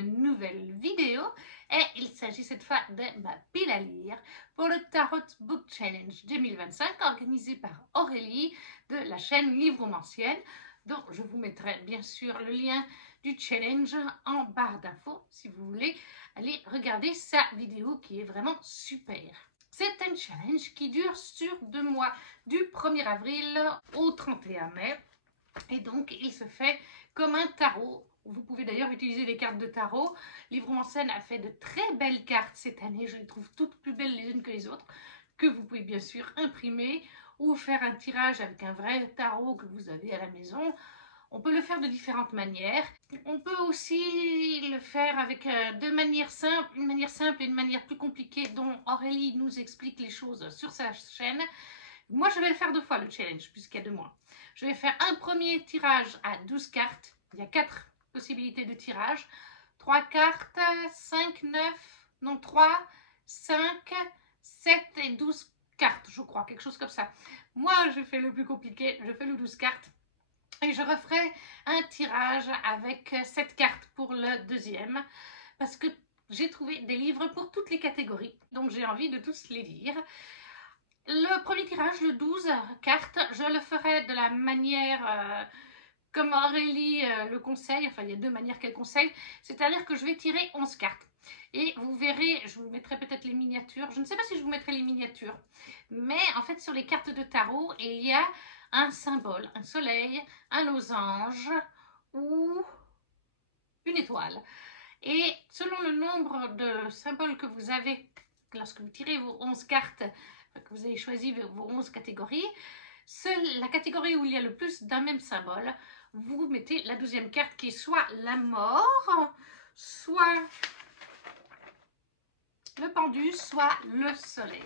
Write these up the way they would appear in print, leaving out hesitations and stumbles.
une nouvelle vidéo et il s'agit cette fois de ma pile à lire pour le Tarot Book Challenge 2025 organisé par Aurélie de la chaîne Livromancienne, dont je vous mettrai bien sûr le lien du challenge en barre d'infos si vous voulez aller regarder sa vidéo qui est vraiment super. C'est un challenge qui dure sur 2 mois, du 1er avril au 31 mai. Et donc, il se fait comme un tarot. Vous pouvez d'ailleurs utiliser des cartes de tarot. Livromancienne a fait de très belles cartes cette année. Je les trouve toutes plus belles les unes que les autres, que vous pouvez bien sûr imprimer ou faire un tirage avec un vrai tarot que vous avez à la maison. On peut le faire de différentes manières. On peut aussi le faire avec deux manières simples, une manière simple et une manière plus compliquée dont Aurélie nous explique les choses sur sa chaîne. Moi, je vais le faire 2 fois le challenge puisqu'il y a 2 mois. Je vais faire un premier tirage à 12 cartes. Il y a 4 possibilités de tirage. 3 cartes, 5, 9, non 3, 5, 7 et 12 cartes, je crois, quelque chose comme ça. Moi, je fais le plus compliqué, je fais le 12 cartes. Et je referai un tirage avec 7 cartes pour le deuxième. Parce que j'ai trouvé des livres pour toutes les catégories. Donc j'ai envie de tous les lire. Le premier tirage, le 12 cartes, je le ferai de la manière comme Aurélie le conseille. Enfin, il y a 2 manières qu'elle conseille. C'est-à-dire que je vais tirer 11 cartes. Et vous verrez, je vous mettrai peut-être les miniatures. Je ne sais pas si je vous mettrai les miniatures. Mais en fait, sur les cartes de tarot, il y a un symbole, un soleil, un losange ou une étoile. Et selon le nombre de symboles que vous avez, lorsque vous tirez vos 11 cartes, que vous avez choisi vos 11 catégories, la catégorie où il y a le plus d'un même symbole, vous mettez la 12e carte qui est soit la mort, soit le pendu, soit le soleil.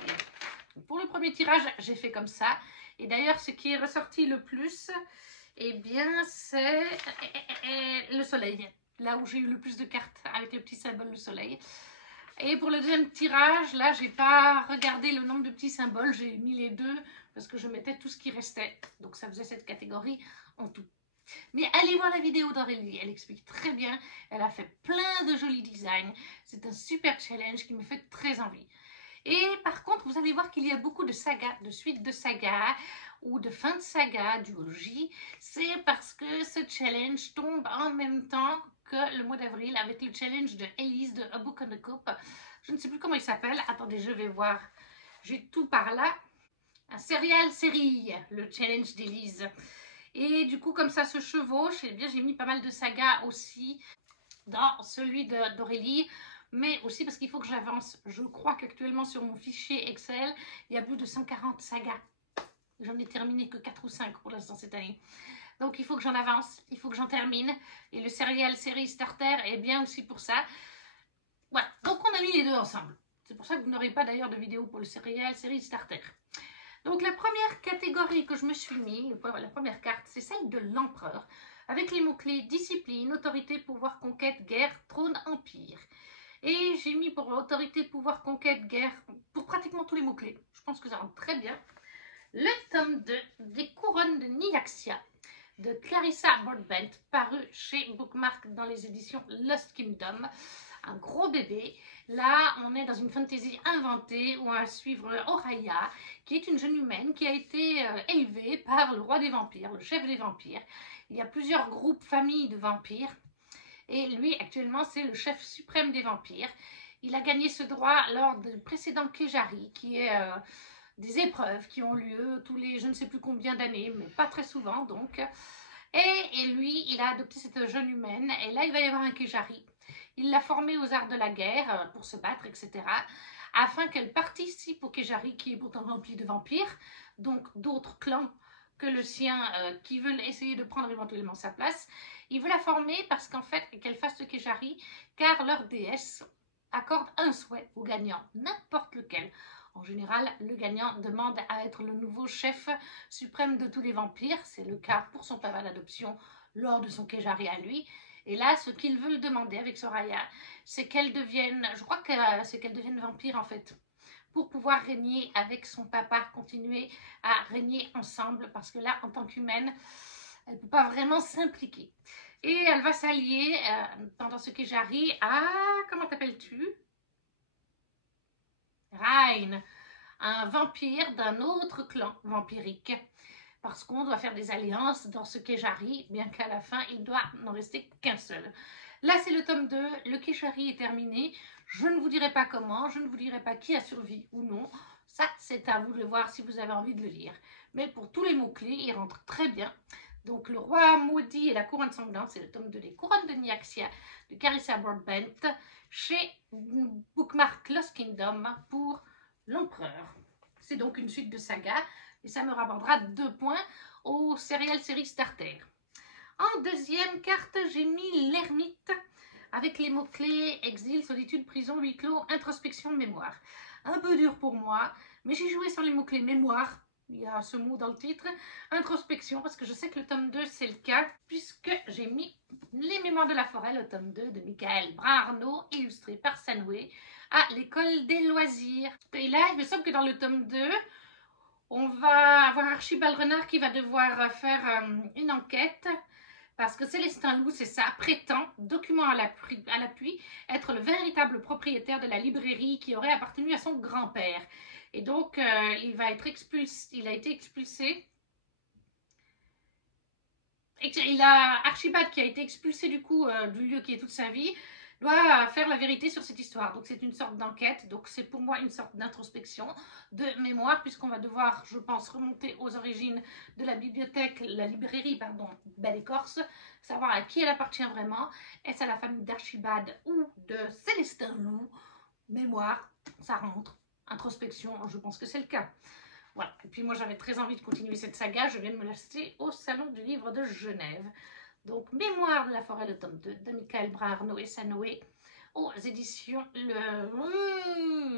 Pour le premier tirage, j'ai fait comme ça. Et d'ailleurs, ce qui est ressorti le plus, eh bien, c'est le soleil. Là où j'ai eu le plus de cartes avec le petit symbole le soleil. Et pour le deuxième tirage, là, j'ai pas regardé le nombre de petits symboles. J'ai mis les 2 parce que je mettais tout ce qui restait. Donc, ça faisait cette catégorie en tout. Mais allez voir la vidéo d'Aurélie, elle explique très bien. Elle a fait plein de jolis designs. C'est un super challenge qui me fait très envie. Et par contre, vous allez voir qu'il y a beaucoup de sagas, de suites de sagas ou de fin de saga, duologie. C'est parce que ce challenge tombe en même temps que le mois d'avril avec le challenge de Elise de A Book on the Coupe. Je ne sais plus comment il s'appelle. Attendez, je vais voir. J'ai tout par là. Un serial série, le challenge d'Elise. Et du coup, comme ça se chevauche, eh bien, j'ai mis pas mal de sagas aussi dans celui d'Aurélie. Mais aussi parce qu'il faut que j'avance. Je crois qu'actuellement sur mon fichier Excel, il y a plus de 140 sagas. J'en ai terminé que 4 ou 5 pour l'instant cette année. Donc il faut que j'en avance, il faut que j'en termine. Et le serial série starter est bien aussi pour ça. Voilà, donc on a mis les 2 ensemble. C'est pour ça que vous n'aurez pas d'ailleurs de vidéo pour le serial série starter. Donc la première catégorie que je me suis mis, la première carte, c'est celle de l'empereur. Avec les mots-clés discipline, autorité, pouvoir, conquête, guerre, trône, empire. Et j'ai mis pour autorité, pouvoir, conquête, guerre, pour pratiquement tous les mots-clés. Je pense que ça rentre très bien. Le tome 2 des couronnes de Niaxia de Clarissa Broadbent, paru chez Bookmark dans les éditions Lost Kingdom. Un gros bébé. Là, on est dans une fantasy inventée où on va suivre Oraya, qui est une jeune humaine qui a été élevée par le roi des vampires, le chef des vampires. Il y a plusieurs groupes, familles de vampires. Et lui, actuellement, c'est le chef suprême des vampires. Il a gagné ce droit lors du précédent Kejari, qui est des épreuves qui ont lieu tous les je ne sais plus combien d'années, mais pas très souvent donc. Et lui, il a adopté cette jeune humaine, et là, il va y avoir un Kejari. Il l'a formée aux arts de la guerre pour se battre, etc., afin qu'elle participe au Kejari, qui est pourtant rempli de vampires, donc d'autres clans que le sien qui veulent essayer de prendre éventuellement sa place. Il veut la former parce qu'en fait, qu'elle fasse ce Kejari, car leur déesse accorde un souhait au gagnant, n'importe lequel. En général, le gagnant demande à être le nouveau chef suprême de tous les vampires. C'est le cas pour son papa d'adoption lors de son Kejari à lui. Et là, ce qu'ils veulent demander avec Soraya, c'est qu'elle devienne, je crois que c'est qu'elle devienne vampire en fait, pour pouvoir régner avec son papa, continuer à régner ensemble, parce que là, en tant qu'humaine, Elle ne peut pas vraiment s'impliquer. Et elle va s'allier pendant ce Kejari à... Comment t'appelles-tu? Rain, un vampire d'un autre clan vampirique. Parce qu'on doit faire des alliances dans ce Kejari, bien qu'à la fin, il doit n'en rester qu'un seul. Là, c'est le tome 2, le Kejari est terminé. Je ne vous dirai pas comment, je ne vous dirai pas qui a survécu ou non. Ça, c'est à vous de le voir si vous avez envie de le lire. Mais pour tous les mots-clés, il rentre très bien. Donc, Le Roi Maudit et la Couronne Sanglante, c'est le tome 2 des Couronnes de Nyaxia de Carissa Broadbent chez Bookmark Lost Kingdom pour l'Empereur. C'est donc une suite de sagas et ça me rapportera 2 points au Serial Série Starter. En deuxième carte, j'ai mis l'ermite avec les mots-clés exil, solitude, prison, huis clos, introspection, mémoire. Un peu dur pour moi, mais j'ai joué sur les mots-clés mémoire. Il y a ce mot dans le titre, introspection, parce que je sais que le tome 2, c'est le cas, puisque j'ai mis Les Mémoires de la Forêt, le tome 2 de Michael Brun-Arnaud, illustré par Sanoué, à l'École des Loisirs. Et là, il me semble que dans le tome 2, on va avoir Archibald Renard qui va devoir faire une enquête, parce que Célestin Loup, c'est ça, prétend, document à l'appui, être le véritable propriétaire de la librairie qui aurait appartenu à son grand-père. Et donc, il va être expulsé, il a été expulsé. Il a Archibald qui a été expulsé du coup du lieu qui est toute sa vie, doit faire la vérité sur cette histoire. Donc c'est une sorte d'enquête, donc c'est pour moi une sorte d'introspection, de mémoire, puisqu'on va devoir, je pense, remonter aux origines de la bibliothèque, la librairie, pardon, Belle Écorce, savoir à qui elle appartient vraiment, est-ce à la famille d'Archibald ou de Célestin Loup. Mémoire, ça rentre, introspection, je pense que c'est le cas. Voilà. Et puis moi j'avais très envie de continuer cette saga, je viens de me l'acheter au Salon du Livre de Genève. Donc Mémoire de la forêt, le tome 2 de Michael Brun-Arnaud et Sanoué aux éditions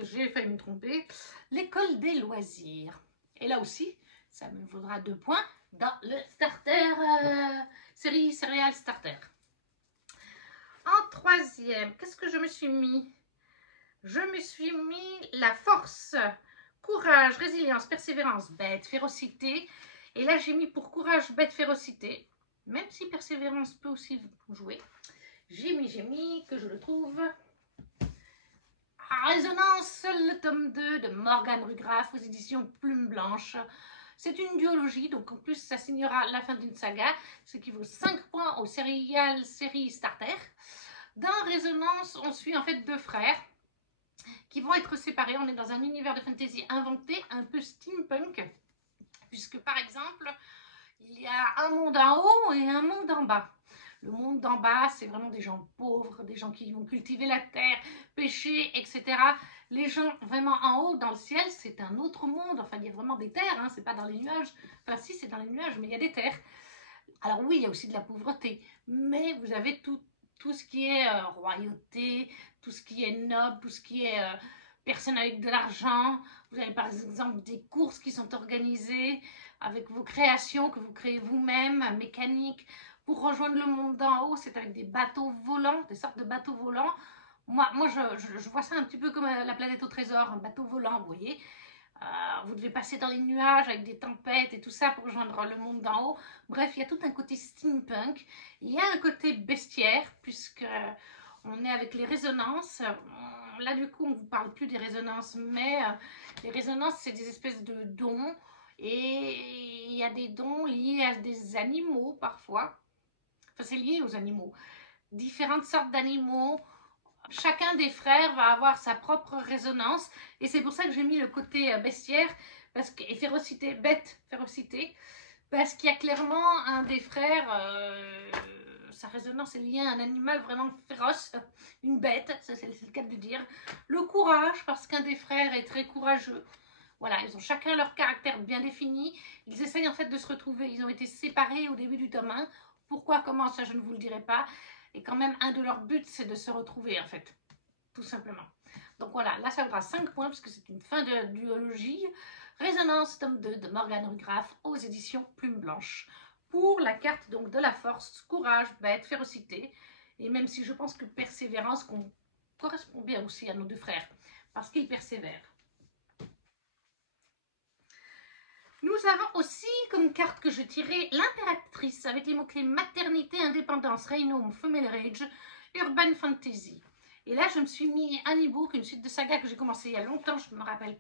j'ai failli me tromper, l'École des Loisirs. Et là aussi, ça me vaudra 2 points dans le starter, série Serial Starter. En troisième, qu'est-ce que je me suis mis? Je me suis mis la force, courage, résilience, persévérance, bête, férocité. Et là, j'ai mis pour courage, bête, férocité. Même si persévérance peut aussi jouer. J'ai mis que je le trouve. Résonance, le tome 2 de Morgane Rugraff aux éditions Plume Blanche. C'est une duologie, donc en plus ça signera la fin d'une saga, ce qui vaut 5 points au Serial Série Starter. Dans Résonance, on suit en fait 2 frères qui vont être séparés. On est dans un univers de fantasy inventé, un peu steampunk, puisque par exemple, il y a un monde en haut et un monde en bas. Le monde d'en bas, c'est vraiment des gens pauvres, des gens qui vont cultiver la terre, pêcher, etc. Les gens vraiment en haut, dans le ciel, c'est un autre monde. Enfin, il y a vraiment des terres, hein, c'est pas dans les nuages. Enfin, si, c'est dans les nuages, mais il y a des terres. Alors oui, il y a aussi de la pauvreté, mais vous avez tout ce qui est royauté, tout ce qui est noble, tout ce qui est personne avec de l'argent. Vous avez par exemple des courses qui sont organisées avec vos créations que vous créez vous-même, mécaniques. Pour rejoindre le monde d'en haut, c'est avec des bateaux volants, des sortes de bateaux volants. Moi je vois ça un petit peu comme la planète au trésor, un bateau volant, vous voyez. Vous devez passer dans les nuages avec des tempêtes et tout ça pour rejoindre le monde d'en haut. Bref, il y a tout un côté steampunk. Il y a un côté bestiaire, puisque on est avec les résonances. Là, du coup, on ne vous parle plus des résonances, mais les résonances, c'est des espèces de dons. Et il y a des dons liés à des animaux, parfois. Enfin, c'est lié aux animaux. Différentes sortes d'animaux. Chacun des frères va avoir sa propre résonance et c'est pour ça que j'ai mis le côté bestiaire et férocité, bête, férocité, parce qu'il y a clairement un des frères, sa résonance est liée à un animal vraiment féroce, une bête, c'est le cas de le dire. Le courage, parce qu'un des frères est très courageux. Voilà, ils ont chacun leur caractère bien défini. Ils essayent en fait de se retrouver. Ils ont été séparés au début du tome 1. Pourquoi, comment, ça je ne vous le dirai pas. Et quand même, un de leurs buts, c'est de se retrouver, en fait. Tout simplement. Donc voilà, là, ça vaudra 5 points, puisque c'est une fin de duologie. Résonance, tome 2 de Morgane Rugraff, aux éditions Plume Blanche. Pour la carte donc de la force, courage, bête, férocité. Et même si je pense que persévérance correspond bien aussi à nos 2 frères, parce qu'ils persévèrent. Nous avons aussi comme carte que je tirais l'impératrice avec les mots-clés maternité, indépendance, Regnum, Female Rage, Urban Fantasy. Et là, je me suis mis un e-book, une suite de sagas que j'ai commencé il y a longtemps, je ne me rappelle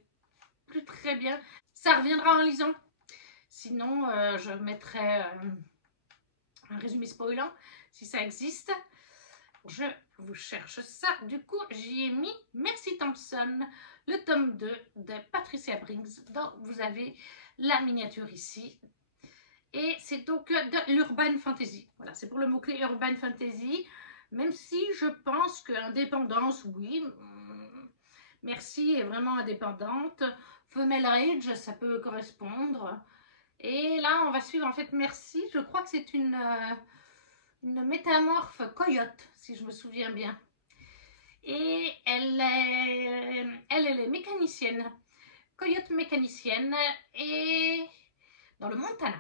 plus très bien. Ça reviendra en lisant. Sinon, je mettrai un résumé spoilant si ça existe. Je vous cherche ça. Du coup, j'y ai mis Mercy Thompson, le tome 2 de Patricia Briggs, dont vous avez la miniature ici. Et c'est donc de l'urban fantasy. Voilà, c'est pour le mot-clé urban fantasy. Même si je pense que indépendance, oui. Merci est vraiment indépendante. Female Rage, ça peut correspondre. Et là, on va suivre en fait Merci. Je crois que c'est une métamorphe coyote, si je me souviens bien. Et elle est mécanicienne. Coyote mécanicienne. Et dans le Montana.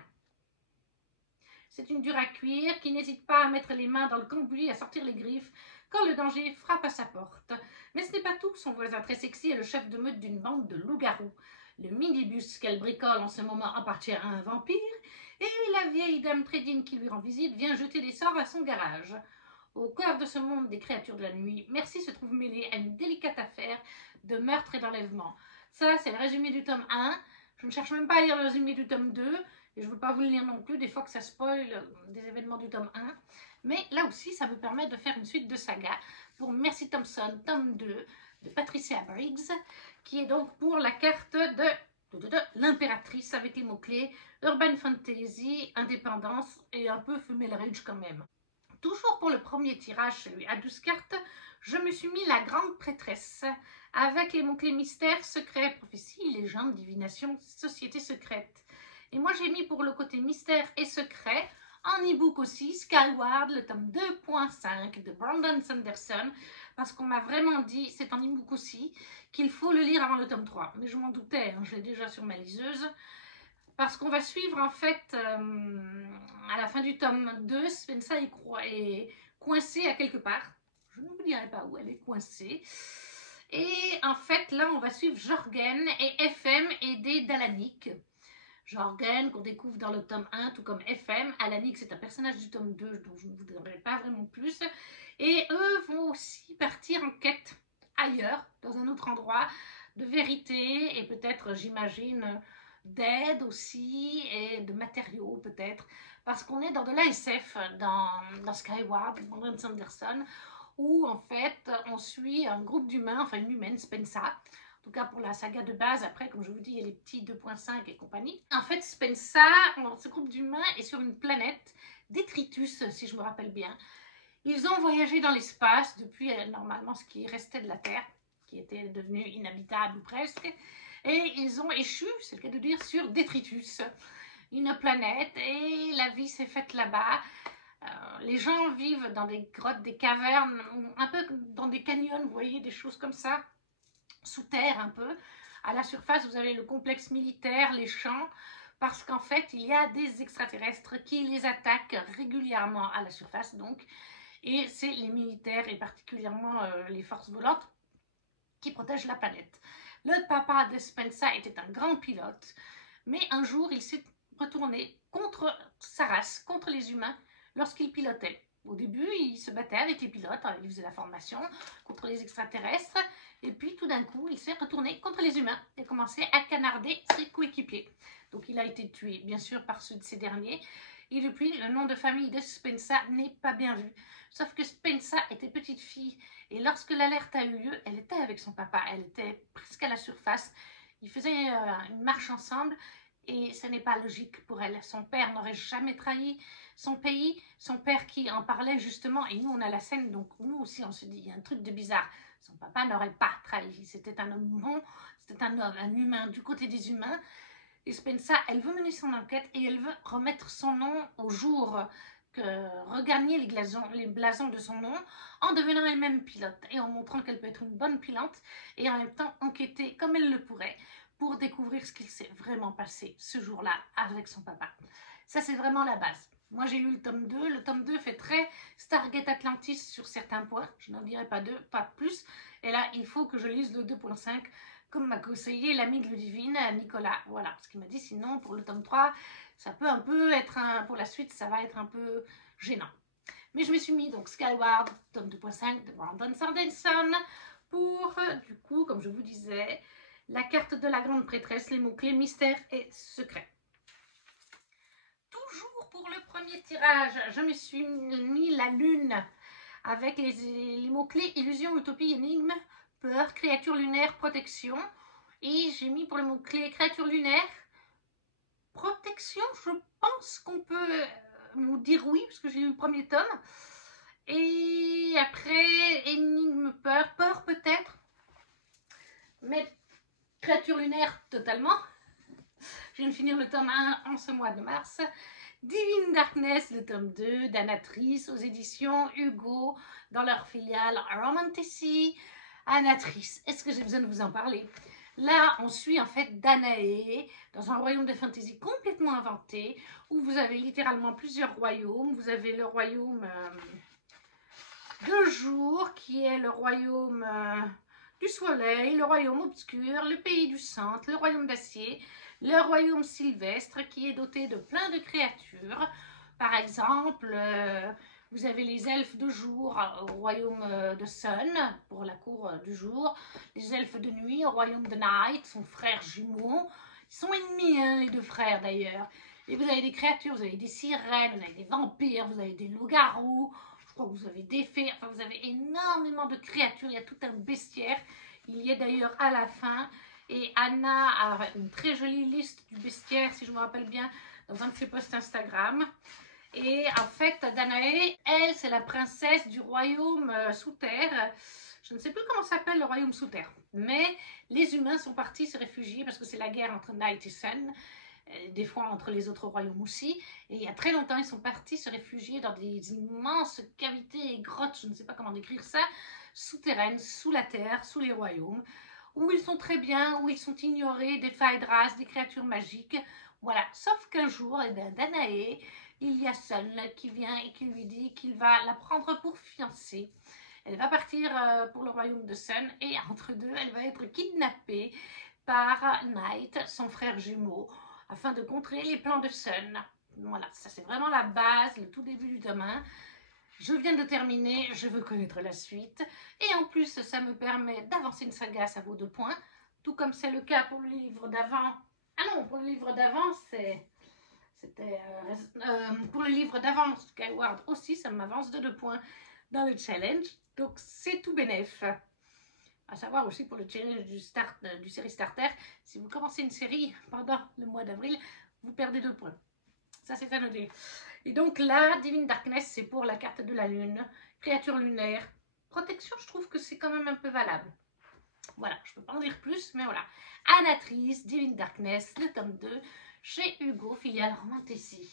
C'est une dure à cuire qui n'hésite pas à mettre les mains dans le cambouis et à sortir les griffes quand le danger frappe à sa porte. Mais ce n'est pas tout, son voisin très sexy est le chef de meute d'une bande de loups-garous. Le minibus qu'elle bricole en ce moment appartient à un vampire et la vieille dame très digne qui lui rend visite vient jeter des sorts à son garage. Au cœur de ce monde des créatures de la nuit, Merci se trouve mêlée à une délicate affaire de meurtre et d'enlèvement. Ça, c'est le résumé du tome 1. Je ne cherche même pas à lire le résumé du tome 2. Et je ne veux pas vous le lire non plus, des fois que ça spoil des événements du tome 1. Mais là aussi, ça me permet de faire une suite de saga pour Mercy Thompson, tome 2 de Patricia Briggs, qui est donc pour la carte de l'impératrice avec les mots-clés Urban Fantasy, Indépendance et un peu Female Rage quand même. Toujours pour le premier tirage, celui à 12 cartes, je me suis mis la grande prêtresse avec les mots-clés mystère, secret, prophétie, légende, divination, société secrète. Et moi, j'ai mis pour le côté mystère et secret, en e-book aussi, Skyward, le tome 2.5 de Brandon Sanderson, parce qu'on m'a vraiment dit, c'est en e-book aussi, qu'il faut le lire avant le tome 3. Mais je m'en doutais, hein, je l'ai déjà sur ma liseuse. Parce qu'on va suivre en fait, à la fin du tome 2, Spensa est coincée à quelque part. Je ne vous dirai pas où elle est coincée. Et en fait, là, on va suivre Jorgen et FM aidés d'Alanik. Jorgen, qu'on découvre dans le tome 1, tout comme FM. Alanik, c'est un personnage du tome 2, dont je ne vous dirai pas vraiment plus. Et eux vont aussi partir en quête ailleurs, dans un autre endroit, de vérité et peut-être, j'imagine, d'aide aussi et de matériaux peut-être. Parce qu'on est dans de l'ASF, dans Skyward, Brandon Sanderson, où en fait, on suit un groupe d'humains, enfin une humaine, Spensa. En tout cas pour la saga de base, après comme je vous dis il y a les petits 2.5 et compagnie. En fait Spensa, ce groupe d'humains est sur une planète, Détritus si je me rappelle bien. Ils ont voyagé dans l'espace depuis normalement ce qui restait de la Terre, qui était devenu inhabitable ou presque. Et ils ont échu, c'est le cas de dire, sur Détritus, une planète, et la vie s'est faite là-bas. Les gens vivent dans des grottes, des cavernes, un peu dans des canyons, vous voyez, des choses comme ça, sous terre un peu. À la surface, vous avez le complexe militaire, les champs, parce qu'en fait, il y a des extraterrestres qui les attaquent régulièrement à la surface, donc. Et c'est les militaires, et particulièrement les forces volantes, qui protègent la planète. Le papa de Spensa était un grand pilote, mais un jour, il s'est retourné contre sa race, contre les humains, lorsqu'il pilotait. Au début, il se battait avec les pilotes, il faisait la formation contre les extraterrestres, et puis tout d'un coup, il s'est retourné contre les humains et commencé à canarder ses coéquipiers. Donc il a été tué, bien sûr, par ceux de ces derniers, et depuis, le nom de famille de Spensa n'est pas bien vu. Sauf que Spensa était petite fille, et lorsque l'alerte a eu lieu, elle était avec son papa, elle était presque à la surface. Ils faisaient une marche ensemble, et ce n'est pas logique pour elle. Son père n'aurait jamais trahi son pays, son père qui en parlait justement, et nous on a la scène, donc nous aussi on se dit, il y a un truc de bizarre. Son papa n'aurait pas trahi, c'était un homme bon, c'était un homme, un humain du côté des humains. Et Spensa, elle veut mener son enquête et elle veut remettre son nom au jour, regagner les blasons de son nom en devenant elle-même pilote et en montrant qu'elle peut être une bonne pilote et en même temps enquêter comme elle le pourrait pour découvrir ce qu'il s'est vraiment passé ce jour-là avec son papa. Ça, c'est vraiment la base. Moi, j'ai lu le tome 2. Le tome 2 fait très Stargate Atlantis sur certains points. Je n'en dirai pas deux, pas plus. Et là, il faut que je lise le 2.5 comme m'a conseillé l'ami de Ludivine, Nicolas. Voilà, parce qu'il m'a dit sinon pour le tome 3, ça peut un peu être pour la suite, ça va être un peu gênant. Mais je me suis mis donc Skyward, tome 2.5 de Brandon Sanderson, pour, du coup, comme je vous disais, la carte de la grande prêtresse, les mots-clés mystère et secret. Toujours pour le premier tirage, je me suis mis la lune avec les mots-clés illusion, utopie, énigme, peur, créature lunaire, protection. Et j'ai mis pour le mot-clé créature lunaire, protection, je pense qu'on peut nous dire oui, parce que j'ai eu le premier tome. Et après, énigme, peur, peur peut-être. Mais créature lunaire, totalement. Je viens de finir le tome 1 en ce mois de mars. Divine Darkness, le tome 2, d'Anatrice aux éditions Hugo, dans leur filiale Romantasy. Anatrice, est-ce que j'ai besoin de vous en parler? Là, on suit en fait Danae dans un royaume de fantasy complètement inventé, où vous avez littéralement plusieurs royaumes. Vous avez le royaume de jour, qui est le royaume du soleil, le royaume obscur, le pays du centre, le royaume d'acier, le royaume sylvestre, qui est doté de plein de créatures. Par exemple, vous avez les elfes de jour au royaume de Sun, pour la cour du jour. Les elfes de nuit au royaume de Night, son frère jumeau. Ils sont ennemis, hein, les deux frères d'ailleurs. Et vous avez des créatures, vous avez des sirènes, vous avez des vampires, vous avez des loups-garous. Je crois que vous avez des fées, enfin vous avez énormément de créatures. Il y a tout un bestiaire. Il y est d'ailleurs à la fin. Et Anna a une très jolie liste du bestiaire, si je me rappelle bien, dans un de ses posts Instagram. Et en fait, Danae, elle, c'est la princesse du royaume sous terre. Je ne sais plus comment s'appelle le royaume sous terre. Mais les humains sont partis se réfugier parce que c'est la guerre entre Night et Sun. Des fois entre les autres royaumes aussi. Et il y a très longtemps, ils sont partis se réfugier dans des immenses cavités et grottes, je ne sais pas comment décrire ça, souterraines, sous la terre, sous les royaumes, où ils sont très bien, où ils sont ignorés des Phaedras, des créatures magiques. Voilà, sauf qu'un jour, eh bien, Danae, il y a Sun qui vient et qui lui dit qu'il va la prendre pour fiancée. Elle va partir pour le royaume de Sun et entre deux, elle va être kidnappée par Night, son frère jumeau, afin de contrer les plans de Sun. Voilà, ça c'est vraiment la base, le tout début du tome 1. Je viens de terminer, je veux connaître la suite. Et en plus, ça me permet d'avancer une saga, ça vaut 2 points. Tout comme c'est le cas pour le livre d'avant. Ah non, pour le livre d'avant, c'était... pour le livre d'avant, Skyward aussi, ça m'avance de 2 points dans le challenge. Donc c'est tout bénef. À savoir aussi pour le challenge du série Starter, si vous commencez une série pendant le mois d'avril, vous perdez 2 points. Ça, c'est à noter. Et donc là, Divine Darkness, c'est pour la carte de la lune, créature lunaire. Protection, je trouve que c'est quand même un peu valable. Voilà, je ne peux pas en dire plus, mais voilà. Anatrice, Divine Darkness, le tome 2, chez Hugo, filiale Romantasy.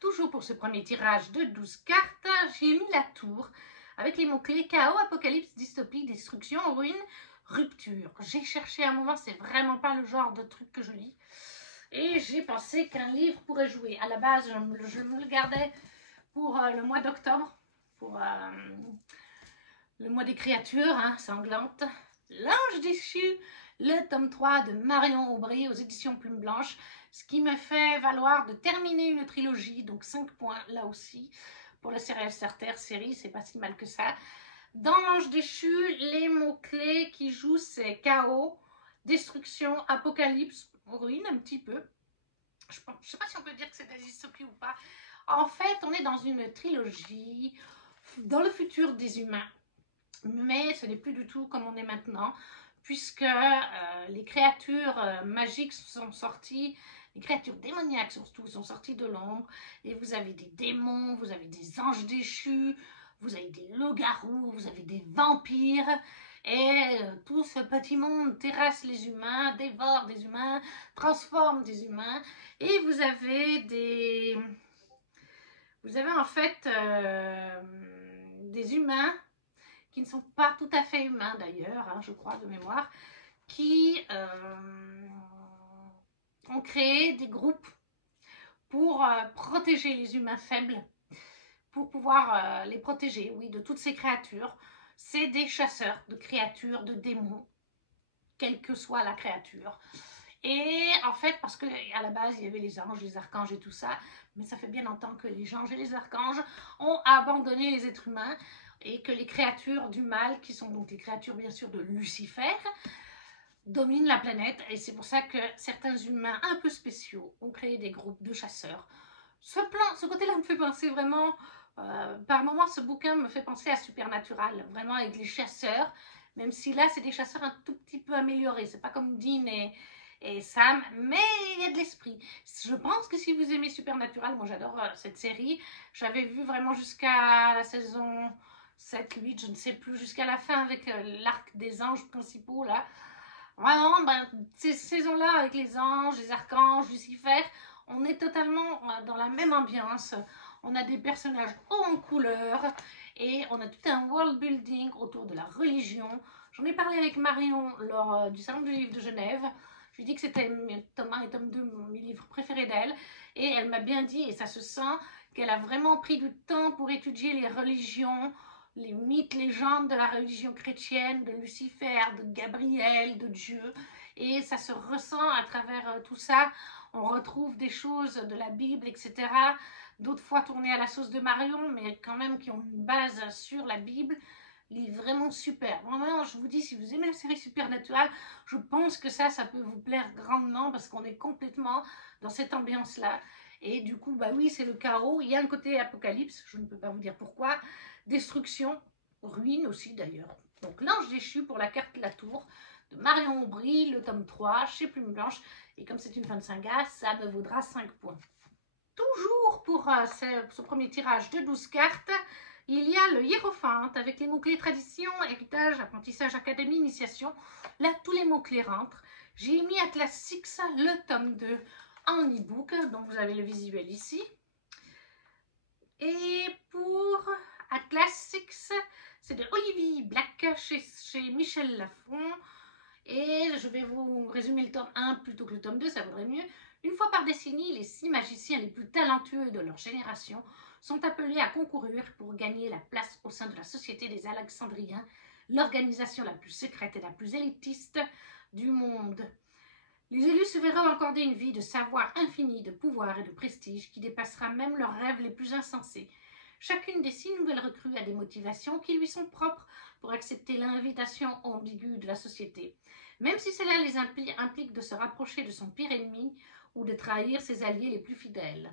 Toujours pour ce premier tirage de 12 cartes, j'ai mis la tour avec les mots-clés chaos, apocalypse, dystopie, destruction, ruine, rupture. J'ai cherché un moment, c'est vraiment pas le genre de truc que je lis. Et j'ai pensé qu'un livre pourrait jouer. À la base, je me le gardais pour le mois d'octobre, pour le mois des créatures sanglantes. L'Ange déchu, le tome 3 de Marion Aubry aux éditions Plume Blanche, ce qui me fait valoir de terminer une trilogie, donc 5 points là aussi, pour le Serial Starter série, c'est pas si mal que ça. Dans L'Ange déchu, les mots-clés qui jouent, c'est chaos, destruction, apocalypse, ruine un petit peu. Je ne sais pas si on peut dire que c'est de la dystopie ou pas. En fait, on est dans une trilogie dans le futur des humains. Mais ce n'est plus du tout comme on est maintenant, puisque les créatures magiques sont sorties, les créatures démoniaques surtout sont sorties de l'ombre, et vous avez des démons, vous avez des anges déchus, vous avez des loups-garous, vous avez des vampires, et tout ce petit monde terrasse les humains, dévore des humains, transforme des humains, et vous avez en fait des humains qui ne sont pas tout à fait humains d'ailleurs, je crois de mémoire, qui ont créé des groupes pour protéger les humains faibles, pour pouvoir les protéger, oui, de toutes ces créatures. C'est des chasseurs de créatures, de démons. quelle que soit la créature. Et en fait, parce que à la base, il y avait les anges, les archanges et tout ça, mais ça fait bien longtemps que les anges et les archanges ont abandonné les êtres humains et que les créatures du mal, qui sont donc les créatures bien sûr de Lucifer, dominent la planète. Et c'est pour ça que certains humains un peu spéciaux ont créé des groupes de chasseurs. Ce côté-là me fait penser vraiment, par moments ce bouquin me fait penser à Supernatural, vraiment avec les chasseurs, même si là c'est des chasseurs un tout petit peu améliorés, c'est pas comme Dean et Sam, mais il y a de l'esprit. Je pense que si vous aimez Supernatural, moi j'adore cette série, j'avais vu vraiment jusqu'à la saison 7, 8, je ne sais plus, jusqu'à la fin avec l'arc des anges principaux là. Vraiment, ben, ces saisons-là avec les anges, les archanges, Lucifer, on est totalement dans la même ambiance. On a des personnages hauts en couleur et on a tout un world building autour de la religion. J'en ai parlé avec Marion lors du salon du livre de Genève. Je lui ai dit que c'était tome 1 et tome 2 mes livres préférés d'elle. Et elle m'a bien dit, et ça se sent, qu'elle a vraiment pris du temps pour étudier les religions, les mythes, légendes de la religion chrétienne, de Lucifer, de Gabriel, de Dieu. Et ça se ressent à travers tout ça. On retrouve des choses de la Bible, etc. D'autres fois tournées à la sauce de Marion, mais quand même qui ont une base sur la Bible. Il est vraiment super. Vraiment, je vous dis, si vous aimez la série Supernatural, je pense que ça peut vous plaire grandement parce qu'on est complètement dans cette ambiance-là. Et du coup, bah oui, c'est le chaos. Il y a un côté apocalypse, je ne peux pas vous dire pourquoi. Destruction, ruine aussi d'ailleurs. Donc l'ange déchu pour la carte La Tour de Marion Aubry, le tome 3 chez Plume Blanche. Et comme c'est une fin de saga, ça me vaudra 5 points. Toujours pour ce premier tirage de 12 cartes, il y a le hiérophante avec les mots-clés tradition, héritage, apprentissage, académie, initiation. Là, tous les mots-clés rentrent. J'ai mis Atlas 6, le tome 2 en e-book, donc vous avez le visuel ici. Et pour Atlas 6, c'est de Olivier Black chez Michel Lafon. Et je vais vous résumer le tome 1 plutôt que le tome 2, ça vaudrait mieux. Une fois par décennie, les 6 magiciens les plus talentueux de leur génération sont appelés à concourir pour gagner la place au sein de la Société des Alexandriens, l'organisation la plus secrète et la plus élitiste du monde. Les élus se verront accorder une vie de savoir infini, de pouvoir et de prestige qui dépassera même leurs rêves les plus insensés. Chacune des 6 nouvelles recrues a des motivations qui lui sont propres pour accepter l'invitation ambiguë de la société, même si cela les implique de se rapprocher de son pire ennemi ou de trahir ses alliés les plus fidèles.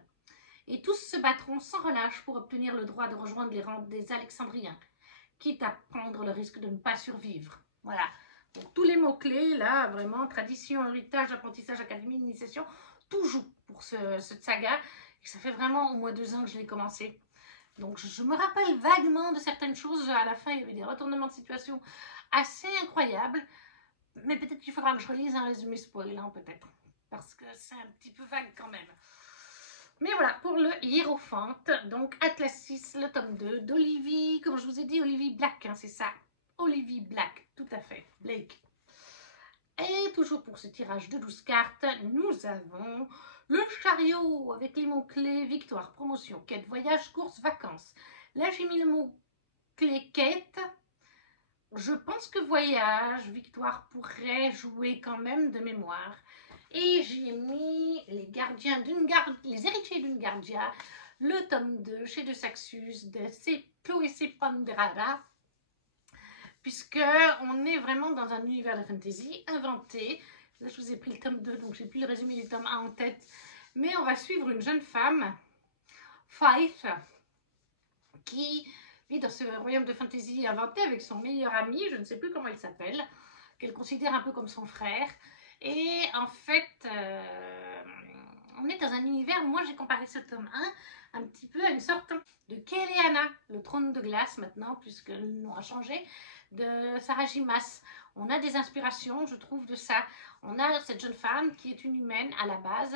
Et tous se battront sans relâche pour obtenir le droit de rejoindre les rangs des Alexandriens, quitte à prendre le risque de ne pas survivre. Voilà. Donc, tous les mots-clés, là, vraiment, tradition, héritage, apprentissage, académie, initiation, tout joue pour cette saga. Et ça fait vraiment au moins 2 ans que je l'ai commencé. Donc, je me rappelle vaguement de certaines choses. À la fin, il y avait des retournements de situation assez incroyables. Mais peut-être qu'il faudra que je relise un résumé spoilant, peut-être. Parce que c'est un petit peu vague quand même. Mais voilà, pour le hiérophante, donc Atlas 6, le tome 2 d'Olivier, comme je vous ai dit, Olivier Black, hein, c'est ça. Olivier Black, tout à fait, Blake. Et toujours pour ce tirage de 12 cartes, nous avons le chariot avec les mots-clés victoire, promotion, quête, voyage, course, vacances. Là, j'ai mis le mot-clé quête. Je pense que voyage, victoire pourrait jouer quand même de mémoire. Et j'ai mis les gardiens les héritiers d'une gardia, le tome 2 chez De Saxus de Chloé Ponderada, puisque on est vraiment dans un univers de fantasy inventé. Là, je vous ai pris le tome 2, donc j'ai plus le résumé du tome 1 en tête. Mais on va suivre une jeune femme, Faith, qui vit dans ce royaume de fantasy inventé avec son meilleur ami, je ne sais plus comment il s'appelle, qu'elle considère un peu comme son frère. Et en fait, on est dans un univers, moi j'ai comparé ce tome 1 un petit peu à une sorte de Keleana, le trône de glace maintenant, puisque le nom a changé, de Sarah J. Maas. On a des inspirations, je trouve, de ça. On a cette jeune femme qui est une humaine à la base,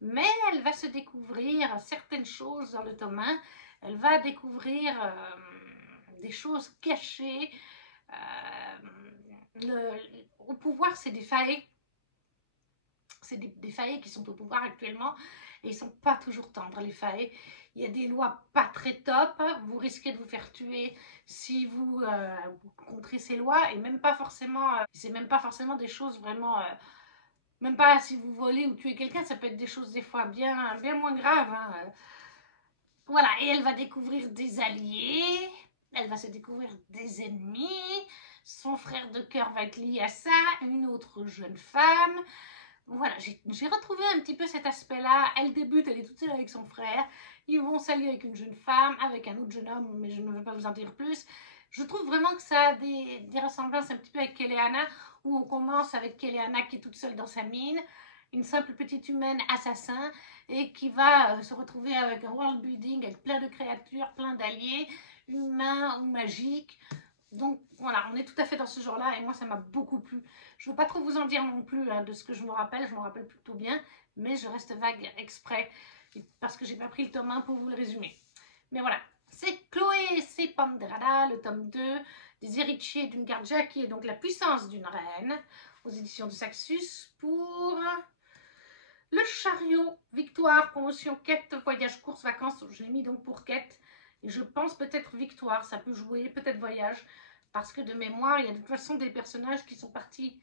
mais elle va se découvrir certaines choses dans le tome 1. Elle va découvrir des choses cachées. Au pouvoir, c'est des failles. C'est des failles qui sont au pouvoir actuellement. et ils sont pas toujours tendres, les fae. Il y a des lois pas très top, vous risquez de vous faire tuer si vous, vous contrez ces lois, et même pas forcément, c'est même pas forcément des choses vraiment, même pas si vous volez ou tuez quelqu'un, ça peut être des choses des fois bien moins graves, hein. Voilà, et elle va découvrir des alliés, elle va se découvrir des ennemis, son frère de cœur va être lié à ça, une autre jeune femme. Voilà, j'ai retrouvé un petit peu cet aspect-là. Elle débute, elle est toute seule avec son frère. Ils vont s'allier avec une jeune femme, avec un autre jeune homme, mais je ne veux pas vous en dire plus. Je trouve vraiment que ça a des ressemblances un petit peu avec Keleana, où on commence avec Keleana qui est toute seule dans sa mine, une simple petite humaine assassin, et qui va se retrouver avec un world building, avec plein de créatures, plein d'alliés, humains ou magiques. Donc voilà, on est tout à fait dans ce genre-là et moi ça m'a beaucoup plu. Je ne veux pas trop vous en dire non plus hein, de ce que je me rappelle plutôt bien, mais je reste vague exprès parce que j'ai pas pris le tome 1 pour vous le résumer. Mais voilà, c'est Chloé c'est Pandrada, le tome 2 des héritiers d'une Gardja qui est donc la puissance d'une reine aux éditions de Saxus pour le chariot, victoire, promotion, quête, voyage, course, vacances. Je l'ai mis donc pour quête et je pense peut-être victoire, ça peut jouer, peut-être voyage. Parce que de mémoire, il y a de toute façon des personnages qui sont partis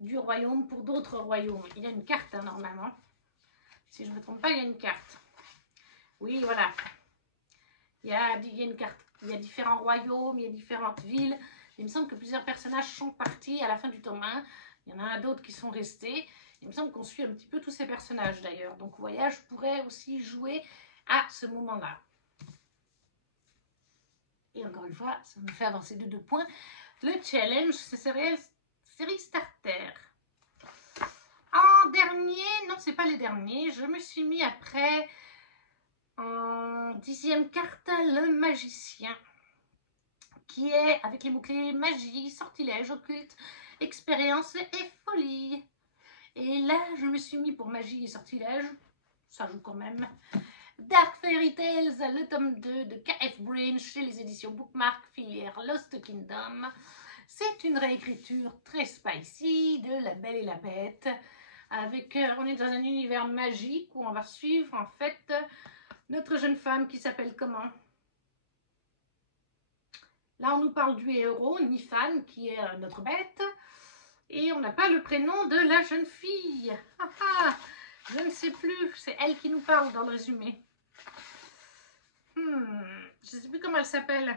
du royaume pour d'autres royaumes. Il y a une carte, hein, normalement. Si je ne me trompe pas, il y a une carte. Oui, voilà. Il y a une carte. Il y a différents royaumes, il y a différentes villes. Il me semble que plusieurs personnages sont partis à la fin du tome 1. Il y en a d'autres qui sont restés. Il me semble qu'on suit un petit peu tous ces personnages, d'ailleurs. Donc, voyage pourrait aussi jouer à ce moment-là. Et encore une fois, ça me fait avancer de 2 points. Le challenge, c'est série starter. En dernier, non, c'est pas les derniers, je me suis mis après en 10e carte, le magicien, qui est avec les mots-clés magie, sortilège, occulte, expérience et folie. Et là, je me suis mis pour magie et sortilège, ça joue quand même. Dark Fairy Tales, le tome 2 de KF Brain chez les éditions Bookmark, filière Lost Kingdom. C'est une réécriture très spicy de La Belle et la Bête. Avec, on est dans un univers magique où on va suivre en fait notre jeune femme qui s'appelle comment? Là, on nous parle du héros, Nifan, qui est notre bête. Et on n'a pas le prénom de la jeune fille. Ah, ah, je ne sais plus, c'est elle qui nous parle dans le résumé. Je ne sais plus comment elle s'appelle.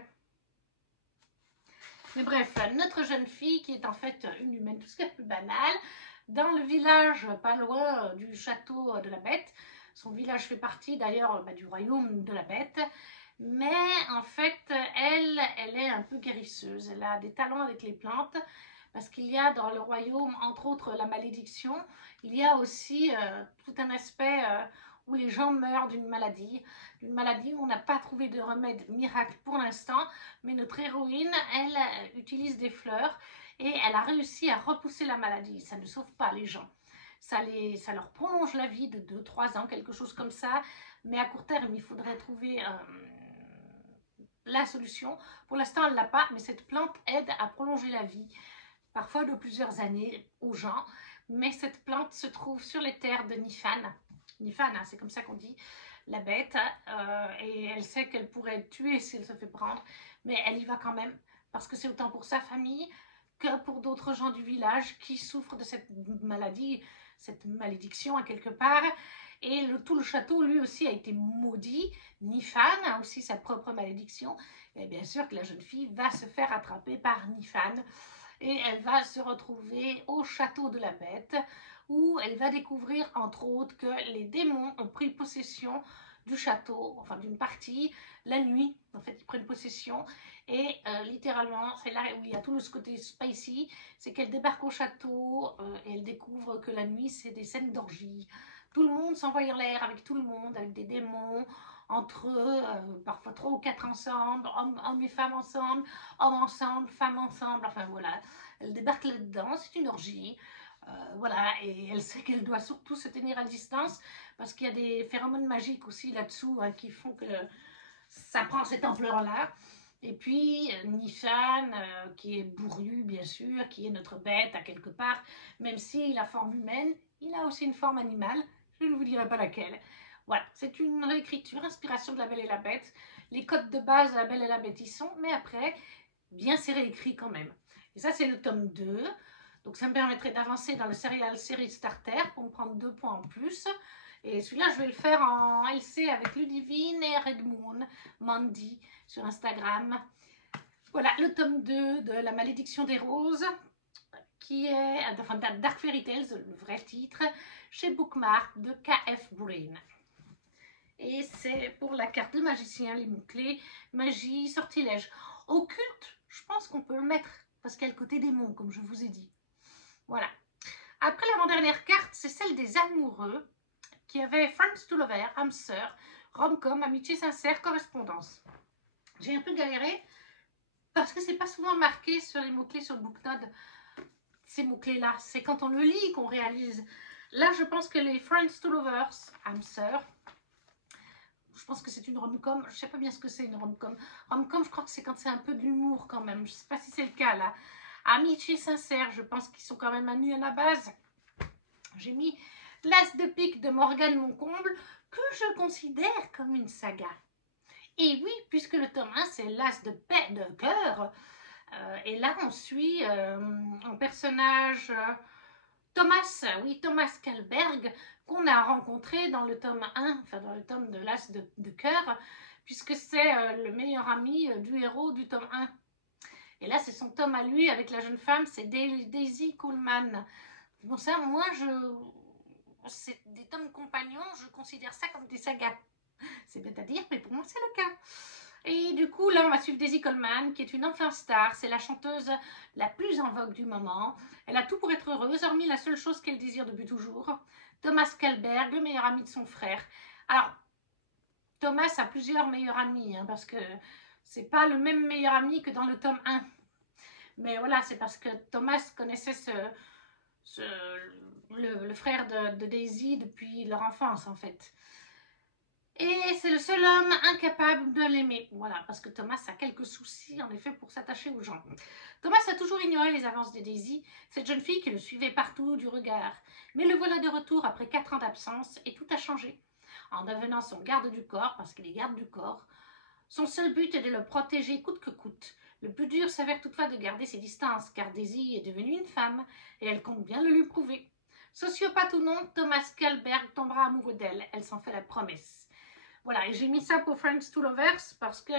Mais bref, notre jeune fille qui est en fait une humaine tout ce qui est plus banal, dans le village pas loin du château de la Bête. Son village fait partie d'ailleurs du royaume de la Bête. Mais en fait, elle est un peu guérisseuse. Elle a des talents avec les plantes parce qu'il y a dans le royaume, entre autres, la malédiction. Il y a aussi tout un aspect où les gens meurent d'une maladie où on n'a pas trouvé de remède miracle pour l'instant, mais notre héroïne, elle utilise des fleurs et elle a réussi à repousser la maladie. Ça ne sauve pas les gens. Ça leur prolonge la vie de 2-3 ans, quelque chose comme ça, mais à court terme, il faudrait trouver la solution. Pour l'instant, elle ne l'a pas, mais cette plante aide à prolonger la vie, parfois de plusieurs années aux gens. Mais cette plante se trouve sur les terres de Nifan. Nifan, hein, c'est comme ça qu'on dit, la bête. Et elle sait qu'elle pourrait être tuée si elle se fait prendre, mais elle y va quand même, parce que c'est autant pour sa famille que pour d'autres gens du village qui souffrent de cette maladie, cette malédiction à quelque part. Et tout le château, lui aussi, a été maudit. Nifan a aussi sa propre malédiction. Et bien sûr que la jeune fille va se faire attraper par Nifan. Et elle va se retrouver au château de la Bête, où elle va découvrir, entre autres, que les démons ont pris possession du château, enfin d'une partie, la nuit. En fait, ils prennent possession. Et littéralement, c'est là où il y a tout ce côté spicy, c'est qu'elle débarque au château et elle découvre que la nuit, c'est des scènes d'orgie. Tout le monde s'envoie en l'air avec tout le monde, avec des démons, entre eux, parfois 3 ou 4 ensemble, hommes et femmes ensemble, hommes ensemble, femmes ensemble, enfin voilà. Elle débarque là-dedans, c'est une orgie. Voilà, et elle sait qu'elle doit surtout se tenir à distance parce qu'il y a des phéromones magiques aussi là-dessous hein, qui font que ça prend cette ampleur-là. Et puis Nifan, qui est bourru bien sûr, qui est notre bête à quelque part, même s'il a forme humaine, il a aussi une forme animale, je ne vous dirai pas laquelle. Voilà, c'est une réécriture, inspiration de La Belle et la Bête. Les codes de base de La Belle et la Bête y sont, mais après, bien c'est réécrit quand même. Et ça, c'est le tome 2. Donc ça me permettrait d'avancer dans le serial série Starter pour me prendre 2 points en plus. Et celui-là, je vais le faire en LC avec Ludivine et Red Moon, Mandy sur Instagram. Voilà, le tome 2 de La Malédiction des Roses, qui est, enfin, Dark Fairy Tales, le vrai titre, chez Bookmark de K.F. Brain. Et c'est pour la carte de magicien, les mots-clés, magie, sortilège. Occulte, je pense qu'on peut le mettre, parce qu'il y a le côté démon, comme je vous ai dit. Voilà. Après, l'avant-dernière carte, c'est celle des amoureux, qui avait Friends to Lover, âme sœur, rom-com, amitié sincère, correspondance. J'ai un peu galéré, parce que c'est pas souvent marqué sur les mots-clés sur le booknode, ces mots-clés-là. C'est quand on le lit qu'on réalise. Là, je pense que les Friends to Lovers, âme sœur, je pense que c'est une rom-com. Je sais pas bien ce que c'est une rom-com. Rom-com, je crois que c'est quand c'est un peu de l'humour quand même. Je sais pas si c'est le cas là. Amitié sincère, je pense qu'ils sont quand même amis à la base. J'ai mis l'As de pique de Morgane Moncomble, que je considère comme une saga. Et oui, puisque le tome 1, c'est l'As de paix de cœur. Et là, on suit un personnage... Thomas, oui, Thomas Kalberg, qu'on a rencontré dans le tome 1, enfin dans le tome de l'As de cœur, puisque c'est le meilleur ami du héros du tome 1. Et là, c'est son tome à lui avec la jeune femme, c'est Daisy Coleman. Bon, ça, moi, c'est des tomes compagnons, je considère ça comme des sagas. C'est bête à dire, mais pour moi, c'est le cas. Et du coup, là, on va suivre Daisy Coleman, qui est une enfant star. C'est la chanteuse la plus en vogue du moment. Elle a tout pour être heureuse, hormis la seule chose qu'elle désire depuis toujours. Thomas Kalberg, le meilleur ami de son frère. Alors, Thomas a plusieurs meilleurs amis, hein, parce que c'est pas le même meilleur ami que dans le tome 1. Mais voilà, c'est parce que Thomas connaissait le frère de Daisy depuis leur enfance, en fait. Et c'est le seul homme incapable de l'aimer. Voilà, parce que Thomas a quelques soucis, en effet, pour s'attacher aux gens. Thomas a toujours ignoré les avances de Daisy, cette jeune fille qui le suivait partout du regard. Mais le voilà de retour après 4 ans d'absence et tout a changé. En devenant son garde du corps, parce qu'il est garde du corps, son seul but est de le protéger coûte que coûte. Le plus dur s'avère toutefois de garder ses distances, car Daisy est devenue une femme, et elle compte bien le lui prouver. Sociopathe ou non, Thomas Kalberg tombera amoureux d'elle, elle s'en fait la promesse. Voilà, et j'ai mis ça pour Friends to Lovers parce que,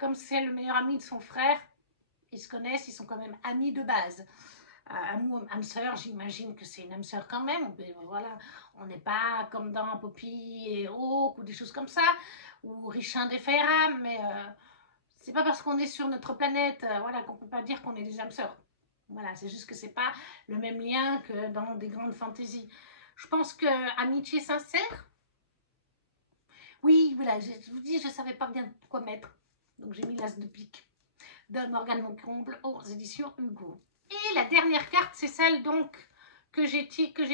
comme c'est le meilleur ami de son frère, ils se connaissent, ils sont quand même amis de base. Âme sœur, j'imagine que c'est une âme sœur quand même. Mais voilà, on n'est pas comme dans Poppy et Hawk ou des choses comme ça, ou Richard et Feyram, mais c'est pas parce qu'on est sur notre planète voilà, qu'on peut pas dire qu'on est des âmes sœurs. Voilà, c'est juste que c'est pas le même lien que dans des grandes fantaisies. Je pense que amitié sincère, oui, voilà, je vous dis, je ne savais pas bien quoi mettre. Donc j'ai mis l'As de pique de Morgane Moncomble aux éditions Hugo. Et la dernière carte, c'est celle donc que j'ai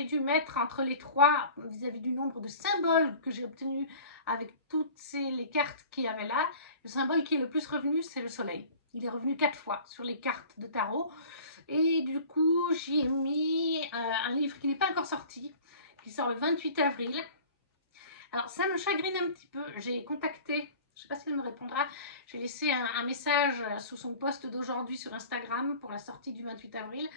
dû mettre entre les trois vis-à-vis du nombre de symboles que j'ai obtenu avec toutes les cartes qu'il y avait là. Le symbole qui est le plus revenu, c'est le soleil. Il est revenu 4 fois sur les cartes de tarot. Et du coup, j'y ai mis un livre qui n'est pas encore sorti, qui sort le 28 avril. Alors, ça me chagrine un petit peu. J'ai contacté, je ne sais pas si elle me répondra, j'ai laissé un message sous son post d'aujourd'hui sur Instagram pour la sortie du 28 avril.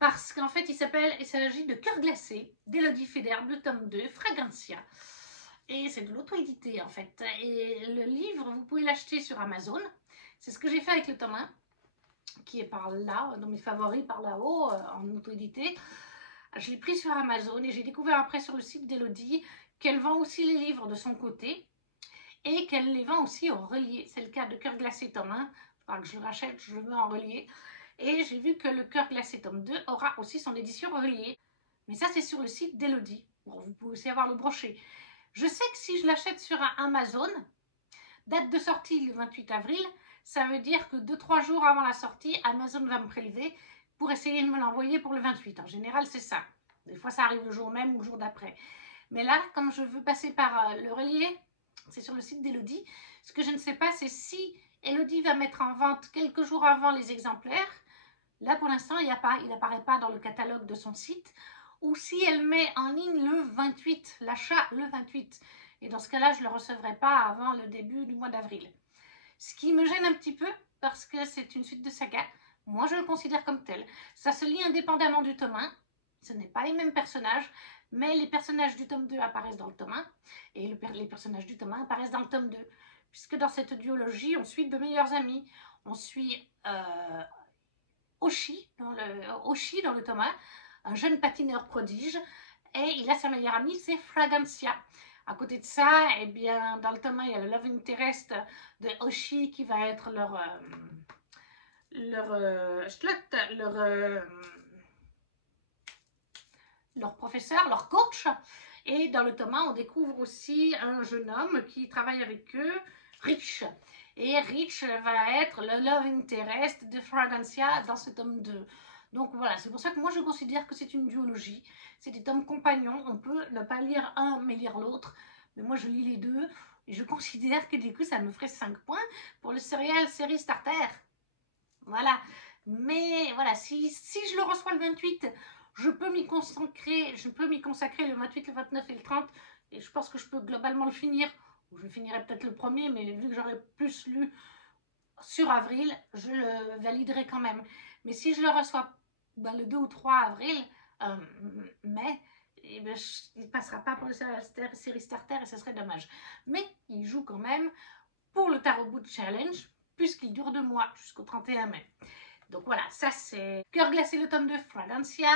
Parce qu'en fait, il s'agit de Cœur glacé d'Elodie Federbe, le tome 2, Fragrantia. Et c'est de l'auto-édité en fait. Et le livre, vous pouvez l'acheter sur Amazon. C'est ce que j'ai fait avec le tome 1, qui est par là, dans mes favoris, par là-haut, en auto-édité. Je l'ai pris sur Amazon et j'ai découvert après sur le site d'Elodie qu'elle vend aussi les livres de son côté et qu'elle les vend aussi en relié. C'est le cas de Cœur glacé tome 1. Il faudra que je le rachète, je le veux en relié. Et j'ai vu que le Cœur glacé tome 2 aura aussi son édition reliée. Mais ça, c'est sur le site d'Elodie. Bon, vous pouvez aussi avoir le brochet. Je sais que si je l'achète sur Amazon, date de sortie le 28 avril, ça veut dire que 2-3 jours avant la sortie, Amazon va me prélever pour essayer de me l'envoyer pour le 28. En général, c'est ça. Des fois, ça arrive le jour même ou le jour d'après. Mais là, comme je veux passer par le relié, c'est sur le site d'Elodie. Ce que je ne sais pas, c'est si Elodie va mettre en vente quelques jours avant les exemplaires. Là, pour l'instant, il n'apparaît pas dans le catalogue de son site. ou si elle met en ligne le 28, l'achat le 28. Et dans ce cas-là, je ne le recevrai pas avant le début du mois d'avril. Ce qui me gêne un petit peu, parce que c'est une suite de saga. Moi, je le considère comme tel. Ça se lit indépendamment du tome 1. Ce n'est pas les mêmes personnages, mais les personnages du tome 2 apparaissent dans le tome 1, et les personnages du tome 1 apparaissent dans le tome 2. Puisque dans cette duologie, on suit deux meilleurs amis. On suit Oshi dans le tome 1, un jeune patineur prodige, et il a sa meilleure amie, c'est Fragancia. À côté de ça, eh bien, dans le tome 1, il y a le love interest de Oshi qui va être leur professeur, leur coach. Et dans le tome 1, on découvre aussi un jeune homme qui travaille avec eux, Rich. Et Rich va être le love interest de Fragancia dans ce tome 2. Donc voilà, c'est pour ça que moi je considère que c'est une duologie. C'est des tomes compagnons. On peut ne pas lire un mais lire l'autre. Mais moi je lis les deux. Et je considère que du coup ça me ferait 5 points pour le serial série Starter. Voilà. Mais voilà, si je le reçois le 28, je peux m'y consacrer le 28, le 29 et le 30. Et je pense que je peux globalement le finir. Je finirai peut-être le premier, mais vu que j'aurai plus lu sur avril, je le validerai quand même. Mais si je le reçois le 2 ou 3 avril, mai, eh ben, il ne passera pas pour le série Starter et ce serait dommage. Mais il joue quand même pour le Tarot Boot Challenge, puisqu'il dure 2 mois jusqu'au 31 mai. Donc voilà, ça c'est Cœur glacé, le tome 2, Fragancia,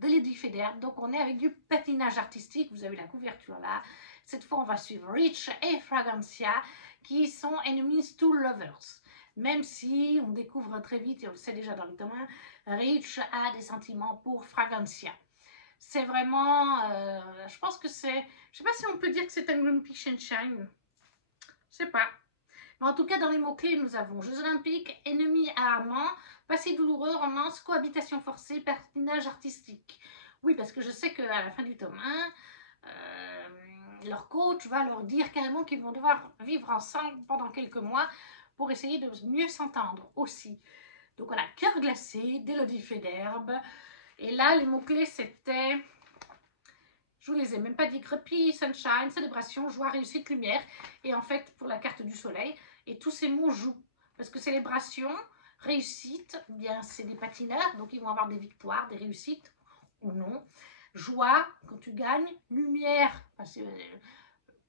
de Lady Feder. Donc on est avec du patinage artistique, vous avez la couverture là. Cette fois on va suivre Rich et Fragancia, qui sont enemies to lovers. Même si on découvre très vite, et on le sait déjà dans le tome 1, Rich a des sentiments pour Fragancia. C'est vraiment, je pense que c'est, je sais pas si on peut dire que c'est un Grumpy Sunshine, je sais pas. Mais en tout cas, dans les mots-clés, nous avons Jeux Olympiques, ennemis à amants, passé douloureux, romance, cohabitation forcée, patinage artistique. Oui, parce que je sais qu'à la fin du tome 1, leur coach va leur dire carrément qu'ils vont devoir vivre ensemble pendant quelques mois pour essayer de mieux s'entendre aussi. Donc voilà, Cœur glacé, d'Élodie Federbe. Et là, les mots-clés, c'était... Je vous les ai même pas dit, Grumpy, Sunshine, célébration, joie, réussite, lumière. Et en fait, pour la carte du soleil, et tous ces mots jouent. Parce que célébration, réussite, eh bien c'est des patineurs, donc ils vont avoir des victoires, des réussites ou non. Joie, quand tu gagnes. Lumière, parce que